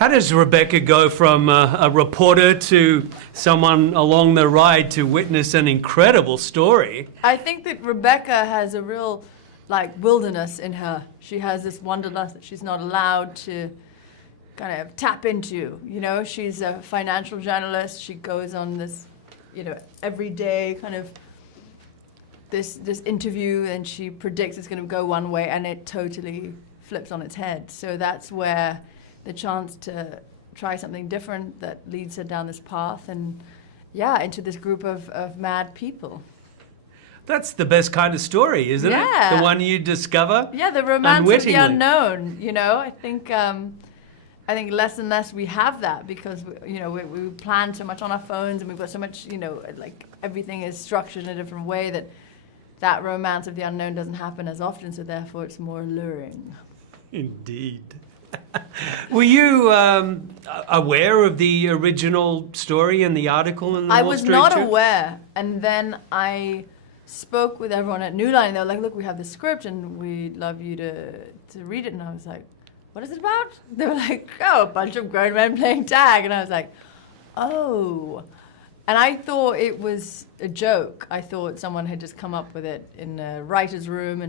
How does Rebecca go from a reporter to someone along the ride to witness an incredible story? I think that Rebecca has a real, wilderness in her. She has this wanderlust that she's not allowed to kind of tap into. She's a financial journalist. She goes on this, every day kind of this interview, and she predicts it's going to go one way, and it totally flips on its head. So that's where the chance to try something different that leads her down this path and, into this group of mad people. That's the best kind of story, isn't it? The one you discover. Yeah, the romance of the unknown. I think less and less we have that because we plan so much on our phones, and we've got so much everything is structured in a different way that romance of the unknown doesn't happen as often. So therefore, it's more alluring. Indeed. Were you aware of the original story and the article in the I Wall was Street not Journal? aware, and then I spoke with everyone at New Line, and they were like, "Look, we have this script, and we'd love you to read it." And I was like, "What is it about?" They were like, "Oh, a bunch of grown men playing tag," and I was like, "Oh." And I thought it was a joke. I thought someone had just come up with it in a writer's room,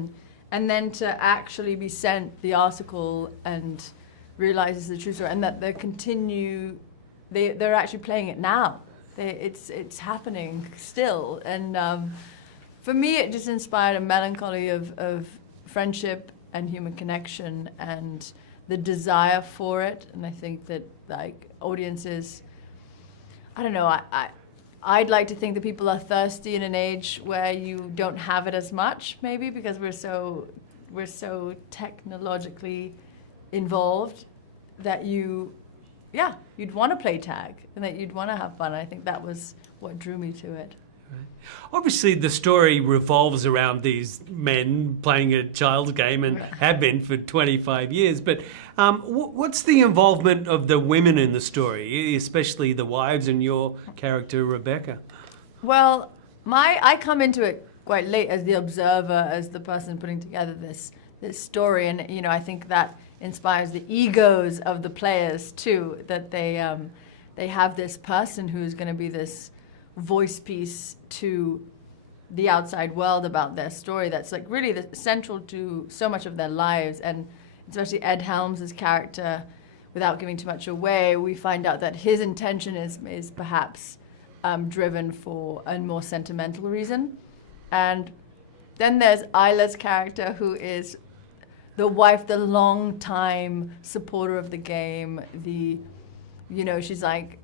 and then to actually be sent the article and realize it's the true story, and that they're actually playing it now. It's happening still, and for me, it just inspired a melancholy of friendship and human connection and the desire for it. And I think that audiences, I don't know, I'd like to think that people are thirsty in an age where you don't have it as much, maybe because we're so technologically involved that you'd want to play tag and that you'd want to have fun. I think that was what drew me to it. Right. Obviously, the story revolves around these men playing a child's game and have been for 25 years. But what's the involvement of the women in the story, especially the wives and your character, Rebecca? Well, I come into it quite late as the observer, as the person putting together this story. And, I think that inspires the egos of the players, too, that they have this person who's going to be this voice piece to the outside world about their story that's really central to so much of their lives. And especially Ed Helms' character, without giving too much away, we find out that his intention is perhaps driven for a more sentimental reason. And then there's Isla's character, who is the wife, the long-time supporter of the game. She's like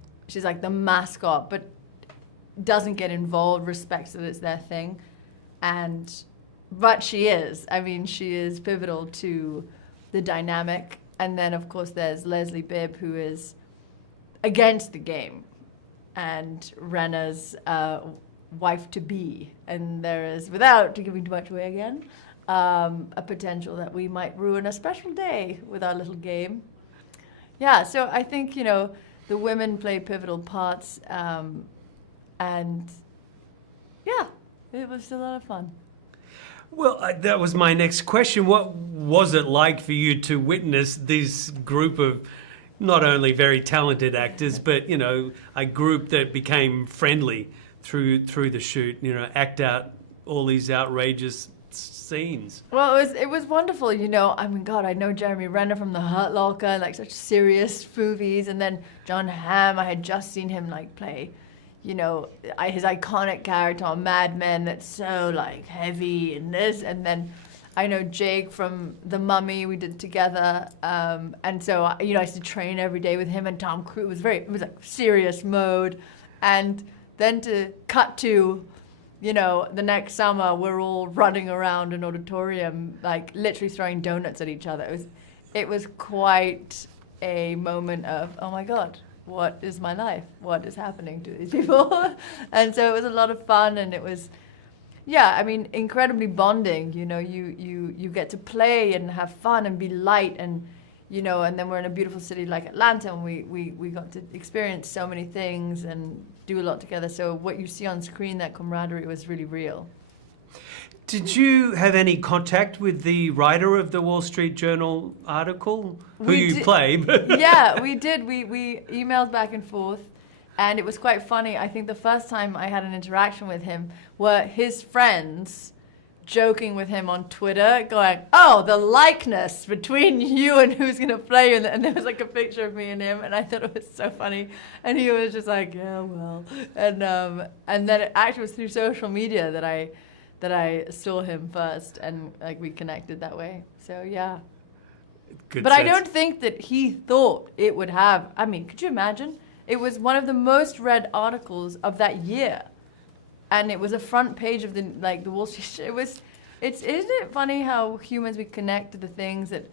the mascot, but doesn't get involved, respects that it's their thing. But she is. I mean, she is pivotal to the dynamic. And then, of course, there's Leslie Bibb, who is against the game, and Renna's wife-to-be. And there is, without giving too much away again, a potential that we might ruin a special day with our little game. Yeah, so I think, the women play pivotal parts. And it was a lot of fun. Well, that was my next question. What was it like for you to witness this group of not only very talented actors, but, a group that became friendly through the shoot, act out all these outrageous scenes? Well, it was wonderful, I mean, God, I know Jeremy Renner from The Hurt Locker, such serious movies, and then John Hamm, I had just seen him play his iconic character on Mad Men that's so heavy in this. And then I know Jake from The Mummy, we did together. And so, I used to train every day with him and Tom Cruise. It was serious mode. And then to cut to, the next summer, we're all running around an auditorium, literally throwing donuts at each other. It was quite a moment of, oh my God, what is my life? What is happening to these people? And so it was a lot of fun, and it was, incredibly bonding. You get to play and have fun and be light, and and then we're in a beautiful city like Atlanta, and we got to experience so many things and do a lot together. So what you see on screen, that camaraderie, was really real. Did you have any contact with the writer of the Wall Street Journal article, who you play? Yeah, we did. We emailed back and forth, and it was quite funny. I think the first time I had an interaction with him were his friends joking with him on Twitter, going, "Oh, the likeness between you and who's going to play you." And there was like a picture of me and him, and I thought it was so funny. And he was just like, "Yeah, well." And then it actually was through social media that I saw him first, and like we connected that way. So yeah. Good But sense. I don't think that he thought it would have. I mean, could you imagine? It was one of the most read articles of that year, and it was a front page of the Wall Street. Isn't it funny how humans we connect to the things that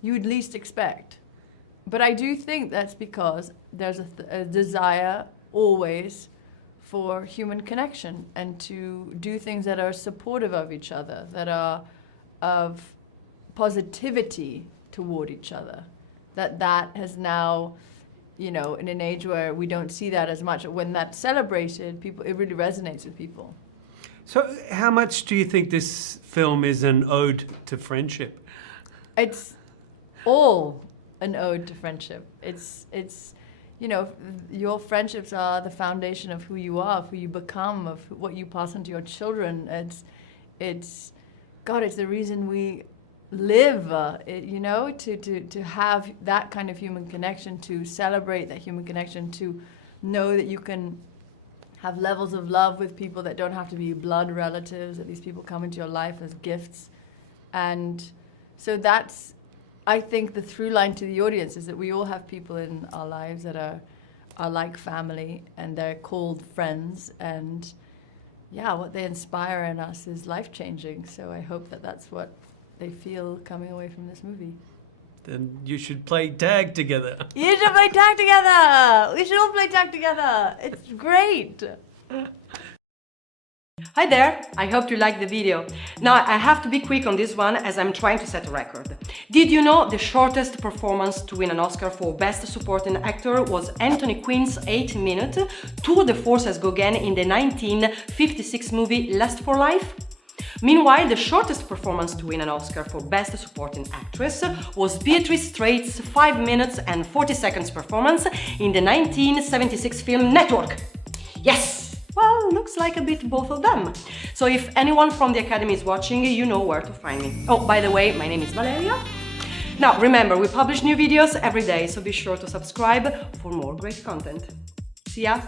you would least expect? But I do think that's because there's a desire always for human connection and to do things that are supportive of each other, that are of positivity toward each other. That has now, in an age where we don't see that as much. When that's celebrated, it really resonates with people. So how much do you think this film is an ode to friendship? It's all an ode to friendship. It's your friendships are the foundation of who you are, of who you become, of what you pass on to your children. It's the reason we live, to have that kind of human connection, to celebrate that human connection, to know that you can have levels of love with people that don't have to be blood relatives, that these people come into your life as gifts. And so that's, I think, the through line to the audience is that we all have people in our lives that are like family, and they're called friends, and yeah, what they inspire in us is life-changing. So I hope that that's what they feel coming away from this movie. Then you should play tag together. You should play tag together! We should all play tag together! It's great! Hi there, I hope you liked the video. Now I have to be quick on this one as I'm trying to set a record. Did you know the shortest performance to win an Oscar for Best Supporting Actor was Anthony Quinn's 8-minute tour de force as Gauguin in the 1956 movie Lust for Life? Meanwhile, the shortest performance to win an Oscar for Best Supporting Actress was Beatrice Strait's 5 minutes and 40 seconds performance in the 1976 film Network. Yes! Well, looks like a bit both of them. So if anyone from the Academy is watching, you know where to find me. Oh, by the way, my name is Valeria. Now, remember, we publish new videos every day, so be sure to subscribe for more great content. See ya!